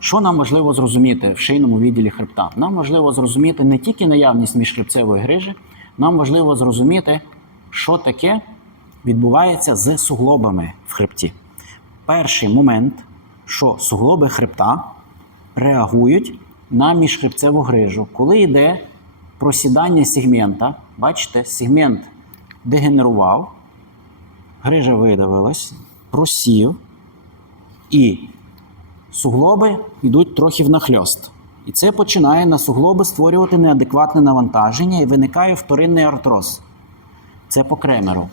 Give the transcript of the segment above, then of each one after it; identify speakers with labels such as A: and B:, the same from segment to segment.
A: Що нам важливо зрозуміти в шийному відділі хребта? Нам важливо зрозуміти не тільки наявність міжхребцевої грижі, нам важливо зрозуміти, що таке відбувається з суглобами в хребті. Перший момент, що суглоби хребта реагують на міжхребцеву грижу. Коли йде просідання сегмента, бачите, сегмент дегенерував, грижа видавилась, просів, і суглоби йдуть трохи внахльост. І це починає на суглоби створювати неадекватне навантаження і виникає вторинний артроз. Це по кремеру.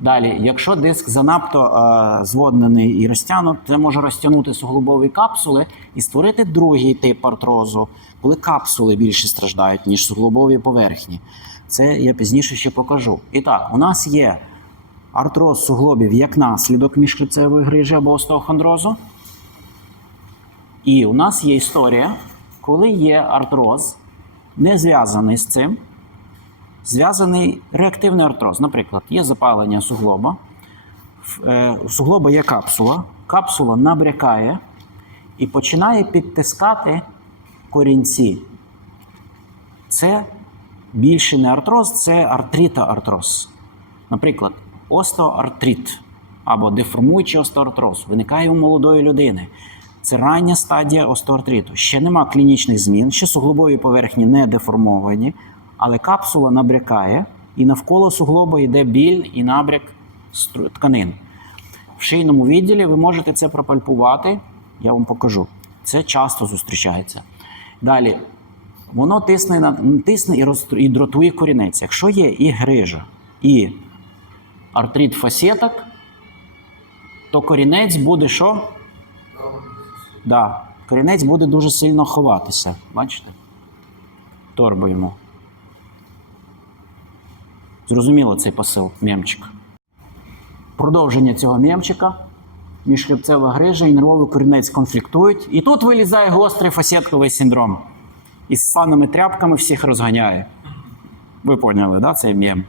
A: Далі, якщо диск занадто е, зводнений і розтягнут, це може розтягнути суглобові капсули і створити другий тип артрозу, коли капсули більше страждають, ніж суглобові поверхні. Це я пізніше ще покажу. І так, у нас є артроз суглобів як наслідок міжхребцевої грижі або остеохондрозу. І у нас є історія, коли є артроз, не зв'язаний з цим, зв'язаний реактивний артроз. Наприклад, є запалення суглоба, е, суглоба є капсула, капсула набрякає і починає підтискати корінці. Це більше не артроз, це артрита-артроз. Наприклад, остеоартрит або деформуючий остеоартроз виникає у молодої людини. Це рання стадія остеоартриту. Ще нема клінічних змін, ще суглобові поверхні не деформовані, але капсула набрякає, і навколо суглоба йде біль і набряк тканин. В шийному відділі ви можете це пропальпувати, я вам покажу. Це часто зустрічається. Далі, воно тисне, на, тисне і, роз, і дратує корінець. Якщо є і грижа, і артрит фасеток, то корінець буде що? Да, корінець буде дуже сильно ховатися. Бачите? Торбо йому. Зрозуміло цей посил, мемчик. Продовження цього мемчика. Міжхребцева грижа і нервовий корінець конфліктують. І тут вилізає гострий фасетковий синдром. І з саними тряпками всіх розганяє. Ви поняли, да, цей мем?